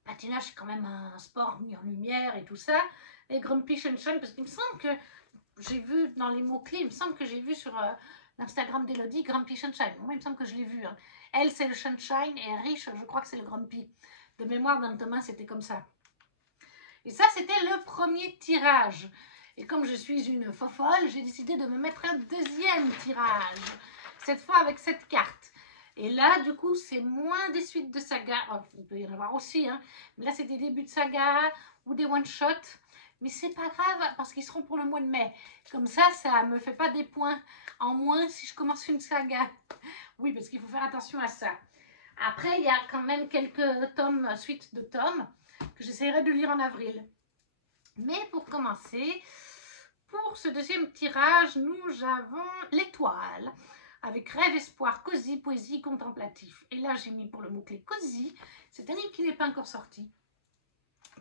patinage c'est quand même un sport mis en lumière et tout ça. Et Grumpy Sunshine, parce qu'il me semble que j'ai vu dans les mots-clés, il me semble que j'ai vu sur l'Instagram d'Elodie, Grumpy Sunshine. Moi, il me semble que je l'ai vu. Hein. Elle, c'est le Sunshine et Rich, je crois que c'est le Grumpy. De mémoire, dans le tome 1, c'était comme ça. Et ça, c'était le premier tirage. Et comme je suis une fofolle, j'ai décidé de me mettre un deuxième tirage. Cette fois avec cette carte. Et là, du coup, c'est moins des suites de saga. Oh, il peut y en avoir aussi, hein. Mais là, c'est des débuts de saga ou des one-shots. Mais c'est pas grave parce qu'ils seront pour le mois de mai. Comme ça me fait pas des points en moins si je commence une saga. Oui, parce qu'il faut faire attention à ça. Après, il y a quand même quelques tomes, suites de tomes, que j'essaierai de lire en avril. Mais pour commencer, pour ce deuxième tirage, nous avons l'étoile. Avec rêve, espoir, cosy, poésie, contemplatif. Et là, j'ai mis pour le mot-clé cosy. C'est un livre qui n'est pas encore sorti,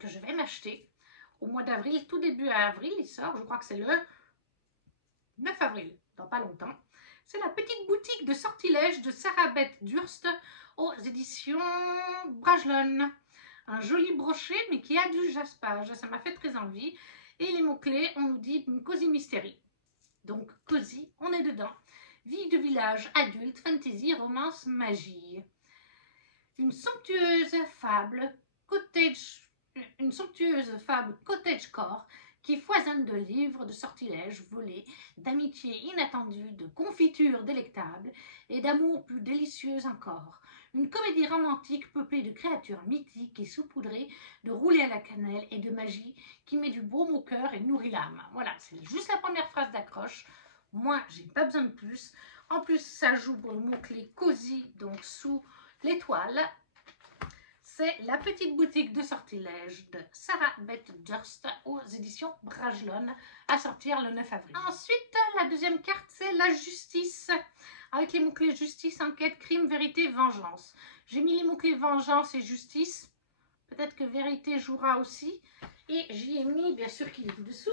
que je vais m'acheter au mois d'avril, tout début avril, il sort, je crois que c'est le 9 avril, dans pas longtemps. C'est la petite boutique de sortilèges de Sarah Beth Durst aux éditions Brajlon. Un joli brochet, mais qui a du jaspage, ça m'a fait très envie. Et les mots-clés, on nous dit cosy mystery. Donc, cosy, on est dedans. Vie de village, adulte, fantasy, romance, magie. Une somptueuse fable cottagecore qui foisonne de livres, de sortilèges volés, d'amitié inattendue, de confitures délectables et d'amour plus délicieux encore. Une comédie romantique peuplée de créatures mythiques et saupoudrée de roulés à la cannelle et de magie qui met du baume au cœur et nourrit l'âme. Voilà, c'est juste la première phrase d'accroche. Moi, j'ai pas besoin de plus. En plus, ça joue pour le mot-clé cosy, donc sous l'étoile. c'est La petite boutique de sortilèges de Sarah Beth Durst aux éditions Brajlon, à sortir le 9 avril. Ensuite, la deuxième carte, c'est la justice, avec les mots-clés justice, enquête, crime, vérité, vengeance. J'ai mis les mots-clés vengeance et justice. Peut-être que vérité jouera aussi. Et j'y ai mis, bien sûr qu'il est dessous,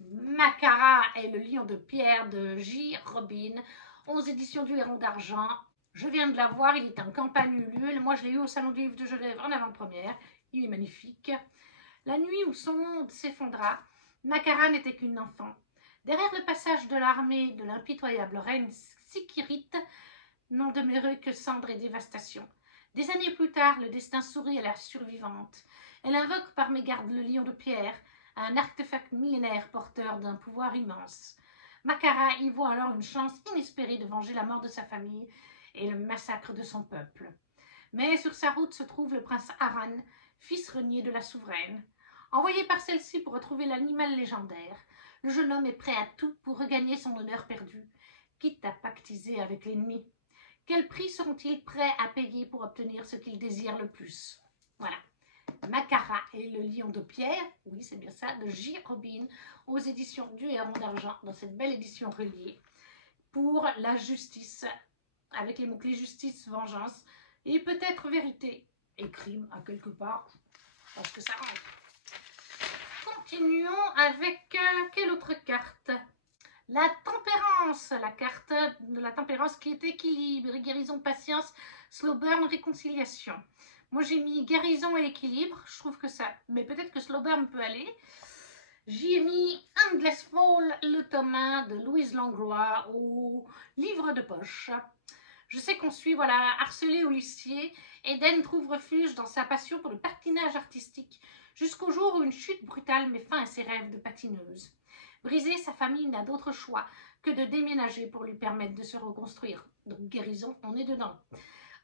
Macara et le lion de pierre de J. Robin, aux éditions du Héron d'Argent. Je viens de l'avoir, il est en campagne Ulule. Moi, je l'ai eu au Salon du Livre de Genève en avant-première. Il est magnifique. La nuit où son monde s'effondra, Macara n'était qu'une enfant. Derrière le passage de l'armée de l'impitoyable reine Sikirite, n'en demeurait que cendres et dévastation. Des années plus tard, le destin sourit à la survivante. Elle invoque par mégarde le lion de pierre, un artefact millénaire porteur d'un pouvoir immense. Macara y voit alors une chance inespérée de venger la mort de sa famille et le massacre de son peuple. Mais sur sa route se trouve le prince Aran, fils renié de la souveraine. Envoyé par celle-ci pour retrouver l'animal légendaire, le jeune homme est prêt à tout pour regagner son honneur perdu, quitte à pactiser avec l'ennemi. Quel prix seront-ils prêts à payer pour obtenir ce qu'ils désirent le plus? Voilà. Macara et le lion de pierre, oui c'est bien ça, de J. Robin, aux éditions du Héron d'Argent, dans cette belle édition reliée, pour la justice, avec les mots-clés justice, vengeance, et peut-être vérité et crime à quelque part, parce que ça rentre. Continuons avec quelle autre carte? La tempérance, la carte de la tempérance qui est équilibre, guérison, patience, slow burn, réconciliation. Moi j'ai mis guérison et équilibre, je trouve que ça, mais peut-être que slow burn peut aller. J'y ai mis Endless Fall, le tome 1 de Louise Langlois au livre de poche. Je sais qu'on suit, voilà, harcelé au lycée, Eden trouve refuge dans sa passion pour le patinage artistique, jusqu'au jour où une chute brutale met fin à ses rêves de patineuse. Brisée, sa famille n'a d'autre choix que de déménager pour lui permettre de se reconstruire. Donc guérison, on est dedans.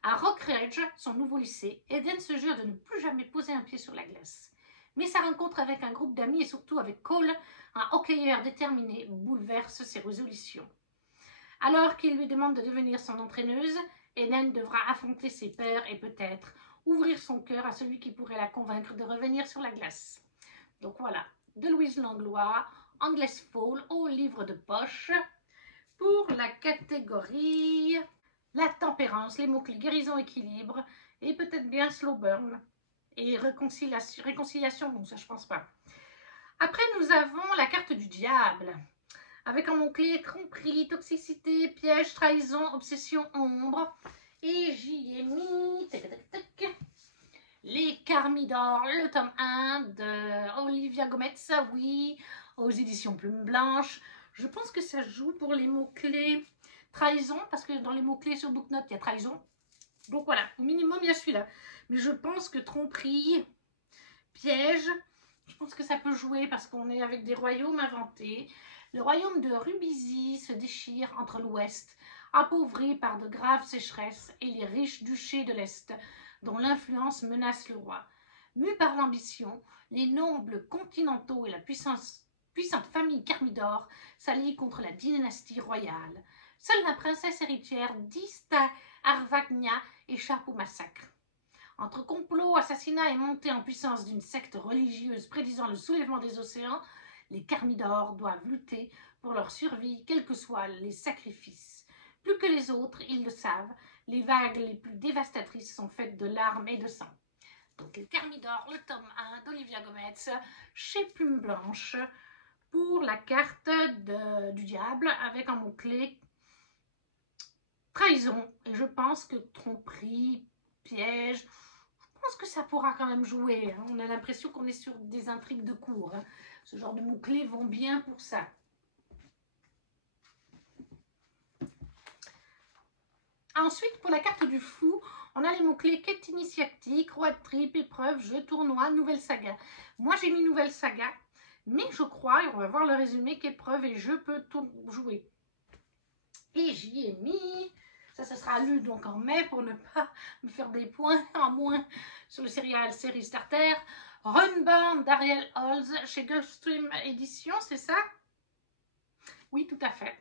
À Rockridge, son nouveau lycée, Eden se jure de ne plus jamais poser un pied sur la glace. Mais sa rencontre avec un groupe d'amis et surtout avec Cole, un hockeyeur déterminé, bouleverse ses résolutions. Alors qu'il lui demande de devenir son entraîneuse, Eden devra affronter ses peurs et peut-être ouvrir son cœur à celui qui pourrait la convaincre de revenir sur la glace. Donc voilà, de Louise Langlois, Endless Fall au livre de poche. Pour la catégorie la tempérance, les mots-clés guérison, équilibre et peut-être bien slow burn et réconciliation, bon ça je pense pas. Après nous avons la carte du diable avec un mot-clé tromperie, toxicité, piège, trahison, obsession, ombre. Et j'y ai mis les Carmidor, le tome 1 de Olivia Gometz, oui, aux éditions Plume Blanche. Je pense que ça joue pour les mots-clés trahison, parce que dans les mots-clés sur Booknote, il y a trahison. Donc voilà, au minimum, il y a celui-là. Mais je pense que tromperie, piège, je pense que ça peut jouer parce qu'on est avec des royaumes inventés. Le royaume de Rubizie se déchire entre l'ouest, appauvri par de graves sécheresses, et les riches duchés de l'Est, dont l'influence menace le roi. Mus par l'ambition, les nobles continentaux et la puissante famille Carmidor s'allient contre la dynastie royale. Seule la princesse héritière d'Ista Arvagna échappe au massacre. Entre complot, assassinat et montée en puissance d'une secte religieuse prédisant le soulèvement des océans, les Carmidor doivent lutter pour leur survie, quels que soient les sacrifices. Plus que les autres, ils le savent, les vagues les plus dévastatrices sont faites de larmes et de sang. Donc les Carmidor, le tome 1 d'Olivia Gometz, chez Plume Blanche, pour la carte du diable, avec un mot-clé trahison. Et je pense que tromperie, piège, je pense que ça pourra quand même jouer. On a l'impression qu'on est sur des intrigues de cours. Ce genre de mots-clés vont bien pour ça. Ensuite, pour la carte du fou, on a les mots-clés quête initiatique, roi de trip, épreuve, jeu, tournoi, nouvelle saga. Moi, j'ai mis nouvelle saga, mais je crois, et on va voir le résumé, qu'épreuve et jeu peut tout jouer. Et j'y ai mis, ça sera lu donc en mai pour ne pas me faire des points en moins sur le série Starter. Runbound d'Ariel Holz chez Gulfstream Éditions, c'est ça? Oui, tout à fait.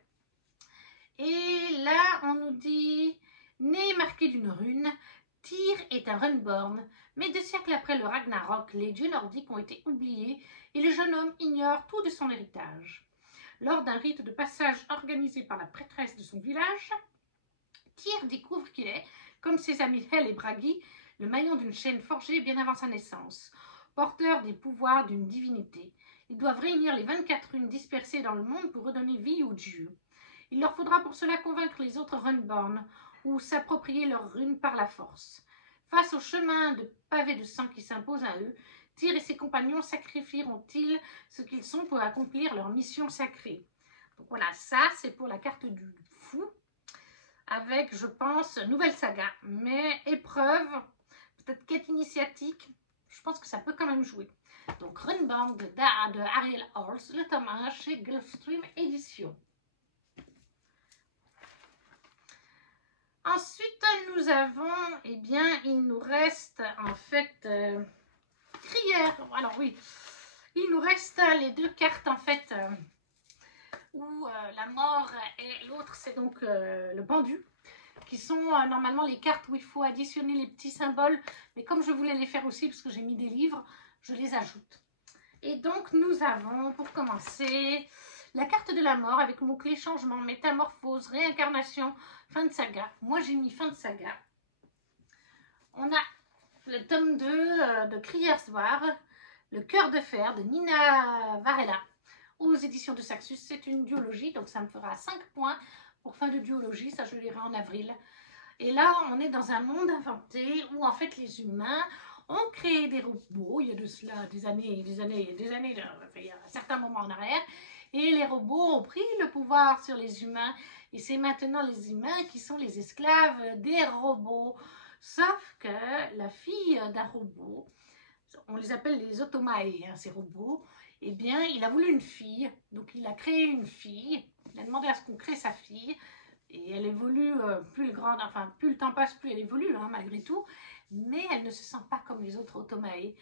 Et là, on nous dit, né marqué d'une rune, Tyr est un Runborn, mais 2 siècles après le Ragnarok, les dieux nordiques ont été oubliés et le jeune homme ignore tout de son héritage. Lors d'un rite de passage organisé par la prêtresse de son village, Tyr découvre qu'il est, comme ses amis Hel et Bragi, le maillon d'une chaîne forgée bien avant sa naissance, porteur des pouvoirs d'une divinité. Ils doivent réunir les 24 runes dispersées dans le monde pour redonner vie aux dieux. Il leur faudra pour cela convaincre les autres Runborn ou s'approprier leurs runes par la force. Face au chemin de pavés de sang qui s'impose à eux, Tyr et ses compagnons sacrifieront-ils ce qu'ils sont pour accomplir leur mission sacrée? Donc voilà, ça c'est pour la carte du fou, avec, je pense, nouvelle saga, mais épreuve, peut-être quête initiatique, je pense que ça peut quand même jouer. Donc Runborn de Ariel Halls, le tome 1 chez Gulfstream Éditions. Ensuite, nous avons, eh bien, il nous reste en fait Crieur. Alors oui, il nous reste les 2 cartes en fait où la mort et l'autre c'est donc le pendu, qui sont normalement les cartes où il faut additionner les petits symboles, mais comme je voulais les faire aussi parce que j'ai mis des livres, je les ajoute. Et donc nous avons pour commencer la carte de la mort avec le mot-clé changement, métamorphose, réincarnation, fin de saga. Moi j'ai mis fin de saga. On a le tome 2 de Crierswar, le cœur de fer de Nina Varela aux éditions de Saxus. C'est une duologie, donc ça me fera 5 points pour fin de duologie, ça je lirai en avril. Et là on est dans un monde inventé où en fait les humains ont créé des robots, il y a de cela des années, il y a un certain moment en arrière, et les robots ont pris le pouvoir sur les humains, et c'est maintenant les humains qui sont les esclaves des robots. Sauf que la fille d'un robot, on les appelle les automae, hein, ces robots, eh bien, il a voulu une fille, donc il a créé une fille, il a demandé à ce qu'on crée sa fille, et elle évolue, plus le temps passe, plus elle évolue, hein, malgré tout, mais elle ne se sent pas comme les autres automae.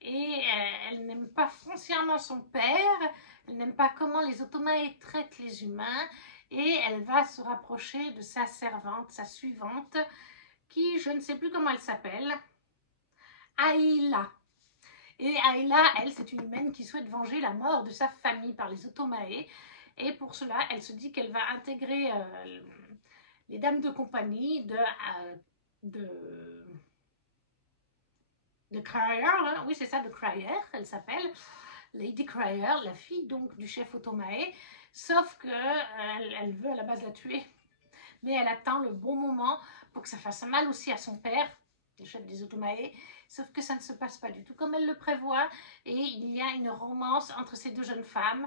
Et elle n'aime pas foncièrement son père, elle n'aime pas comment les automae traitent les humains, et elle va se rapprocher de sa servante, sa suivante, qui, je ne sais plus comment elle s'appelle, Ayla. Et Ayla, elle, c'est une humaine qui souhaite venger la mort de sa famille par les automae. Et pour cela, elle se dit qu'elle va intégrer les dames de compagnie de Crier, hein. Oui c'est ça, de Crier, elle s'appelle Lady Crier, la fille donc du chef automae, sauf que elle veut à la base la tuer, mais elle attend le bon moment pour que ça fasse mal aussi à son père, le chef des automae, sauf que ça ne se passe pas du tout comme elle le prévoit, et il y a une romance entre ces 2 jeunes femmes.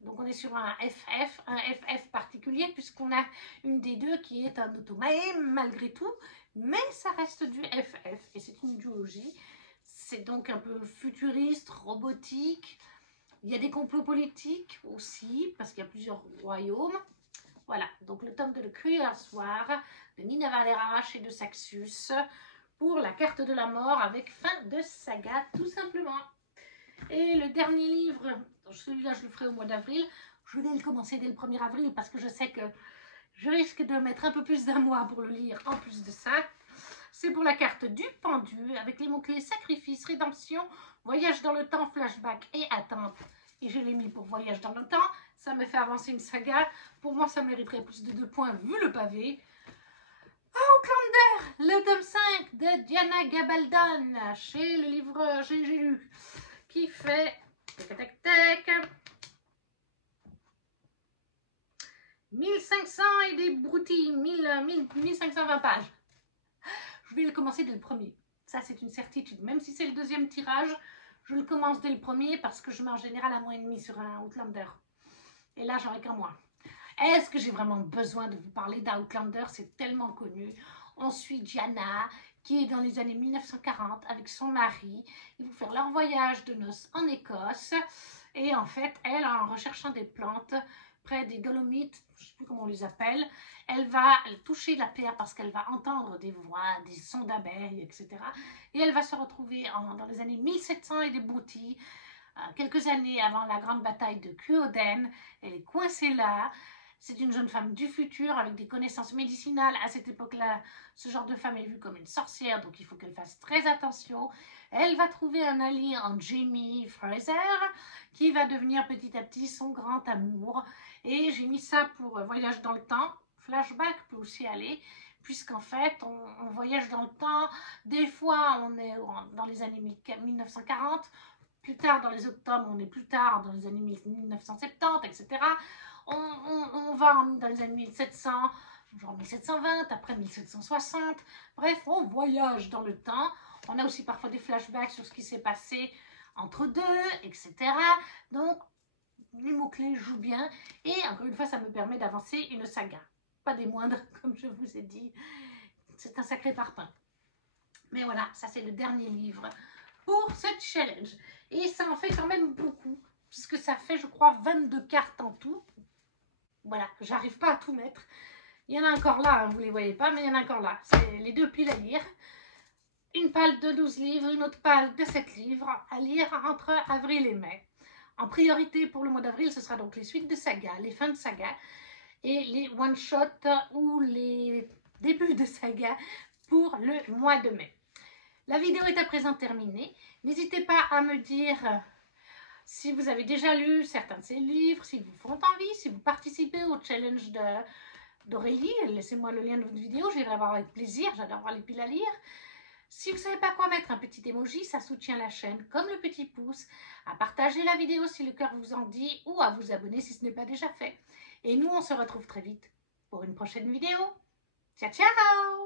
Donc on est sur un FF particulier, puisqu'on a une des 2 qui est un automae malgré tout, mais ça reste du FF, et c'est une duologie. C'est donc un peu futuriste, robotique. Il y a des complots politiques aussi, parce qu'il y a plusieurs royaumes. Voilà, donc le tome de Le Crierswar de Nina Varela chez de Saxus pour la carte de la mort avec fin de saga tout simplement. Et le dernier livre, celui-là je le ferai au mois d'avril, je vais le commencer dès le 1er avril parce que je sais que je risque de mettre un peu plus d'un mois pour le lire en plus de ça. C'est pour la carte du pendu avec les mots-clés sacrifice, rédemption, voyage dans le temps, flashback et attente. Et je l'ai mis pour voyage dans le temps, ça me fait avancer une saga. Pour moi, ça mériterait plus de 2 points vu le pavé. Outlander, le tome 5 de Diana Gabaldon chez le livreur j'ai lu, qui fait tac tac tac 1500 et des broutilles, 1520 pages. Je vais le commencer dès le 1er. Ça, c'est une certitude. Même si c'est le 2e tirage, je le commence dès le 1er parce que je mets en général un mois et demi sur un Outlander. Et là, j'aurai qu'un mois. Est-ce que j'ai vraiment besoin de vous parler d'Outlander? C'est tellement connu. On suit Diana, qui est dans les années 1940 avec son mari. Ils vont faire leur voyage de noces en Écosse. Et en fait, elle, en recherchant des plantes près des Dolomites, je ne sais plus comment on les appelle, elle va toucher la pierre parce qu'elle va entendre des voix, des sons d'abeilles, etc. Et elle va se retrouver dans les années 1700 et des broutilles, quelques années avant la grande bataille de Culloden. Elle est coincée là. C'est une jeune femme du futur avec des connaissances médicinales. À cette époque-là, ce genre de femme est vue comme une sorcière, donc il faut qu'elle fasse très attention. Elle va trouver un allié en Jamie Fraser, qui va devenir petit à petit son grand amour. Et j'ai mis ça pour voyage dans le temps. Flashback peut aussi aller, puisqu'en fait, on voyage dans le temps. Des fois, on est dans les années 1940. Plus tard, dans les octobres, on est plus tard dans les années 1970, etc. On va dans les années 1700, genre 1720, après 1760. Bref, on voyage dans le temps. On a aussi parfois des flashbacks sur ce qui s'est passé entre deux, etc. Donc, les mots-clés jouent bien. Et encore une fois, ça me permet d'avancer une saga. Pas des moindres, comme je vous ai dit. C'est un sacré parpaing. Mais voilà, ça c'est le dernier livre pour ce challenge. Et ça en fait quand même beaucoup, puisque ça fait, je crois, 22 cartes en tout. Voilà, j'arrive pas à tout mettre. Il y en a encore là, hein, vous les voyez pas, mais il y en a encore là. C'est les 2 piles à lire. Une palle de 12 livres, une autre palle de 7 livres à lire entre avril et mai. En priorité pour le mois d'avril, ce sera donc les suites de saga, les fins de saga et les one-shots ou les débuts de saga pour le mois de mai. La vidéo est à présent terminée. N'hésitez pas à me dire si vous avez déjà lu certains de ces livres, si vous font envie, si vous participez au challenge d'Aurélie. Laissez-moi le lien de votre vidéo, j'irai voir avec plaisir. J'adore voir les piles à lire. Si vous ne savez pas quoi mettre, un petit emoji, ça soutient la chaîne, comme le petit pouce, à partager la vidéo si le cœur vous en dit, ou à vous abonner si ce n'est pas déjà fait. Et nous, on se retrouve très vite pour une prochaine vidéo. Ciao, ciao!